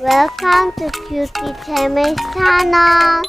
Welcome to cutiejiemei channel.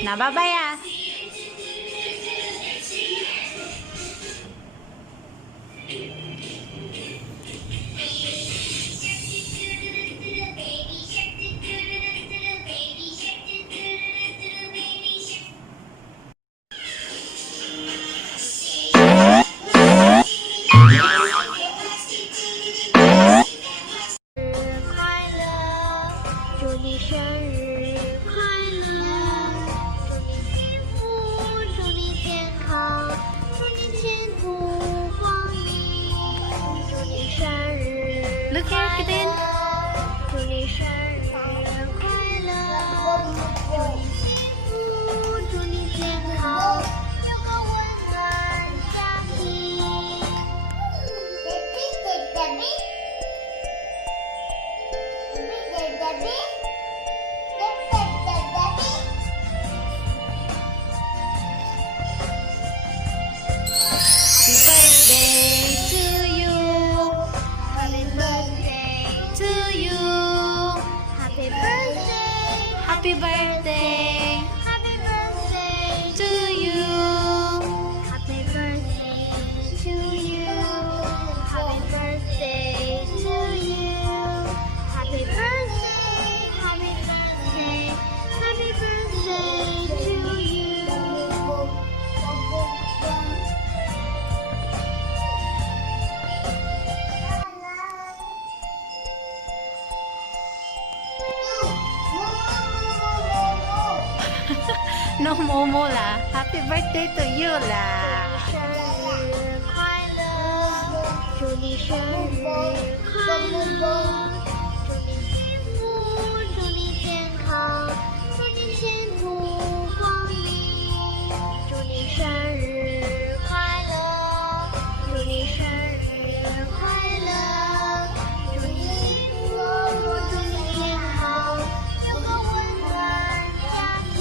Nababa ya? Look here, kitten. 祝你生日快乐，祝你健康，有个温暖家庭。Happy birthday to you. Happy birthday To you. Happy birthday Happy birthday Happy birthday to you. Happy birthday to you. Happy birthday to you. Happy birthday, happy birthday, happy birthday to you. No Momo lah. Happy birthday to you lah. 生日快乐，祝你生日快乐，祝你幸福，祝你健康，祝你前途光明，祝你生日快乐，祝你生日快乐，祝你幸福，祝你健康，有个温暖家庭。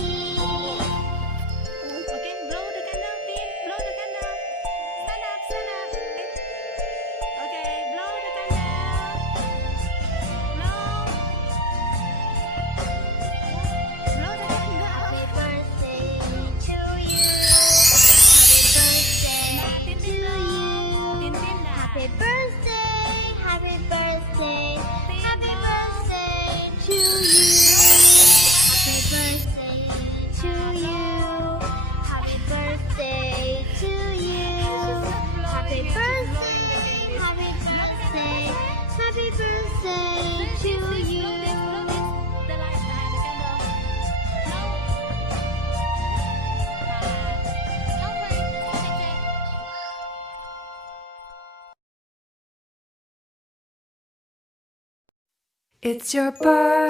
Okay, blow the candle, Pin. Blow the candle. Stand up, stand up. Okay, blow. It's your birthday.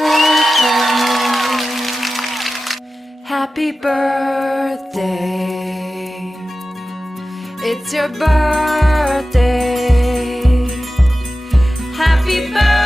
Happy birthday. It's your birthday. Happy birthday.